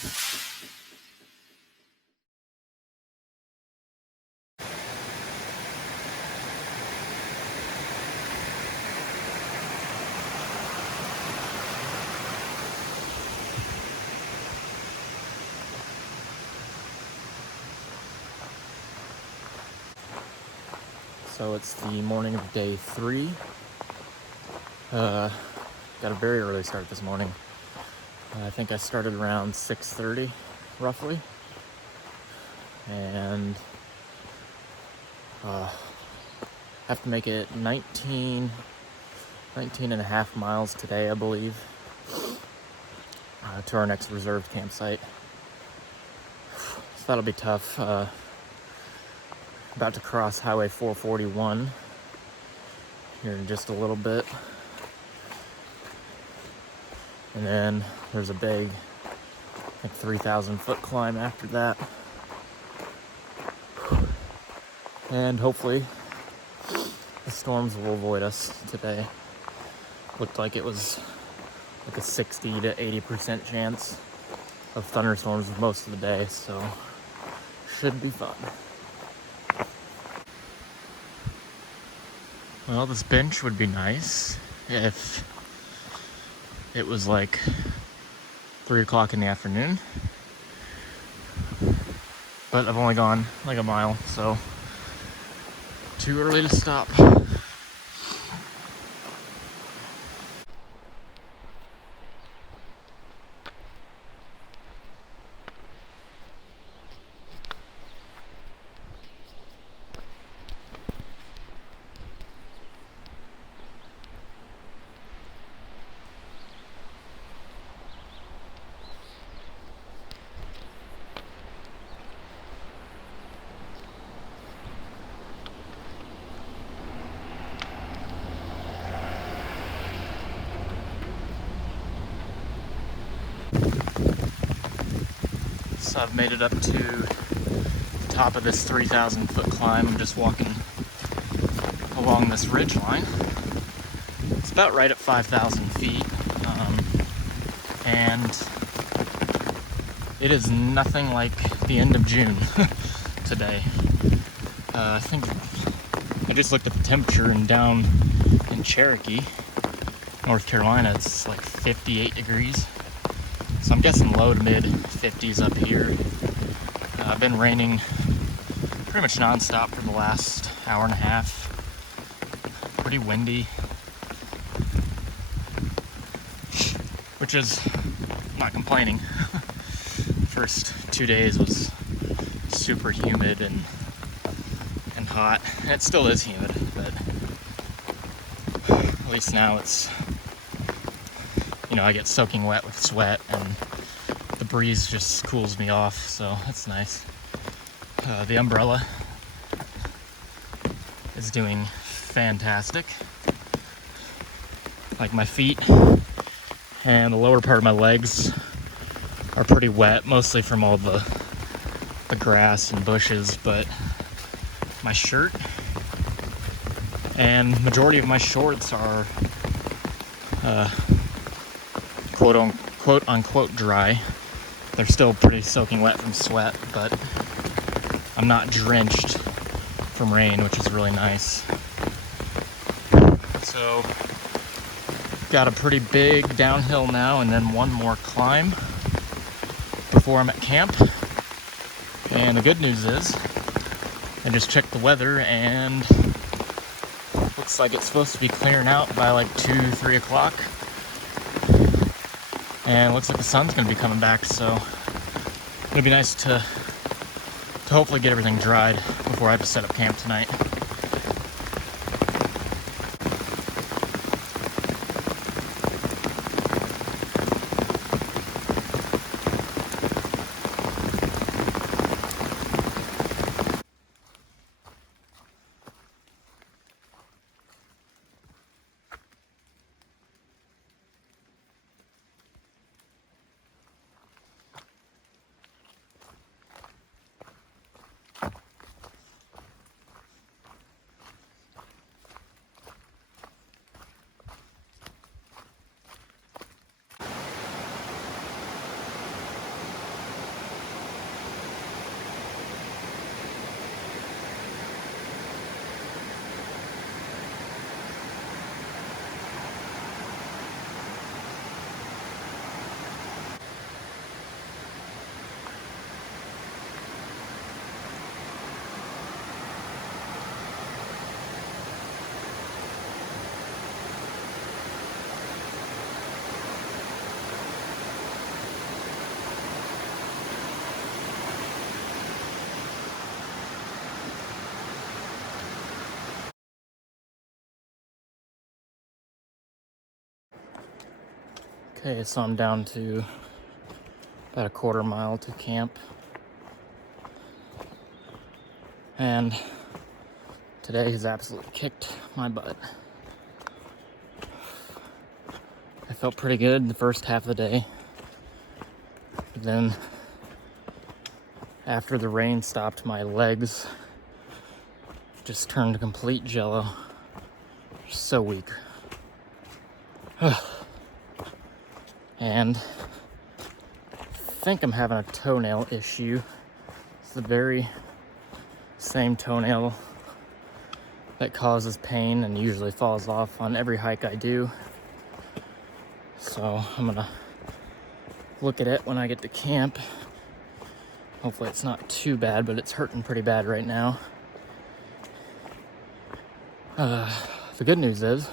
So it's the morning of day 3. Got a very early start this morning. I think I started around 6:30, roughly. And have to make it 19 and a half miles today, I believe, to our next reserved campsite. So that'll be tough. About to cross Highway 441 here in just a little bit. And then there's a big, I think, 3,000-foot climb after that. And hopefully the storms will avoid us today. Looked like it was like a 60 to 80% chance of thunderstorms most of the day, so should be fun. Well, this bench would be nice if it was like 3 o'clock in the afternoon. But I've only gone like a mile, so too early to stop. So I've made it up to the top of this 3,000-foot climb. I'm just walking along this ridge line. It's about right at 5,000 feet. And it is nothing like the end of June today. I think I just looked at the temperature, and down in Cherokee, North Carolina, it's like 58 degrees. So I'm guessing low to mid 50s up here. I've been raining pretty much nonstop for the last hour and a half. Pretty windy, which is not complaining. First 2 days was super humid and hot, and it still is humid, but at least now it's, I get soaking wet with sweat, and the breeze just cools me off, so that's nice. The umbrella is doing fantastic. Like, my feet and the lower part of my legs are pretty wet, mostly from all the grass and bushes, but my shirt and majority of my shorts are quote unquote dry. They're still pretty soaking wet from sweat, but I'm not drenched from rain, which is really nice. So got a pretty big downhill now, and then one more climb before I'm at camp. And the good news is I just checked the weather, and looks like it's supposed to be clearing out by like 2-3 o'clock. And it looks like the sun's going to be coming back, so it'll be nice to hopefully get everything dried before I have to set up camp tonight. Okay, so I'm down to about a quarter mile to camp. And today has absolutely kicked my butt. I felt pretty good the first half of the day. But then after the rain stopped, my legs just turned to complete jello. So weak. And I think I'm having a toenail issue. It's the very same toenail that causes pain and usually falls off on every hike I do. So I'm gonna look at it when I get to camp. Hopefully it's not too bad, but it's hurting pretty bad right now. The good news is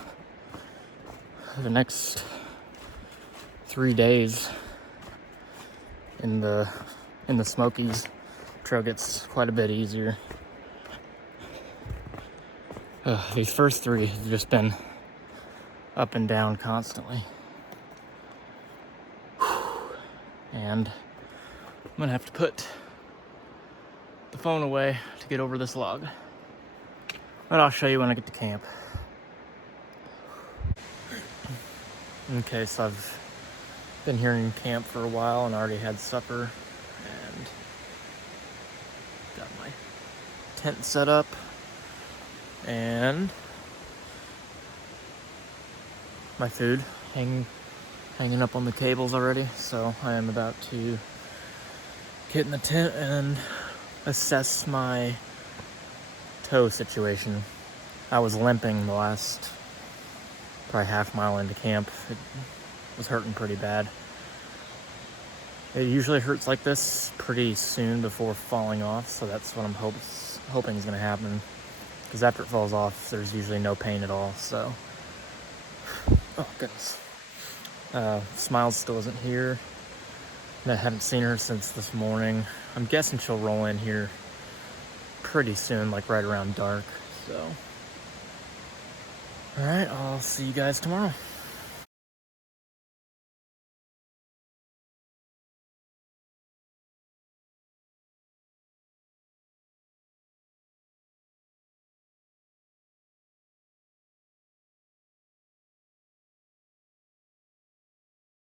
the next 3 days in the Smokies, trail gets quite a bit easier. These first 3 have just been up and down constantly. And I'm gonna have to put the phone away to get over this log. But I'll show you when I get to camp. Okay, so I've been here in camp for a while and already had supper and got my tent set up and my food hanging up on the cables already. So I am about to get in the tent and assess my toe situation. I was limping the last probably half mile into camp. It was hurting pretty bad. It usually hurts like this pretty soon before falling off, so that's what I'm hoping is going to happen. Because after it falls off, there's usually no pain at all. So, oh goodness. Smiles still isn't here. I haven't seen her since this morning. I'm guessing she'll roll in here pretty soon, like right around dark. So, all right, I'll see you guys tomorrow.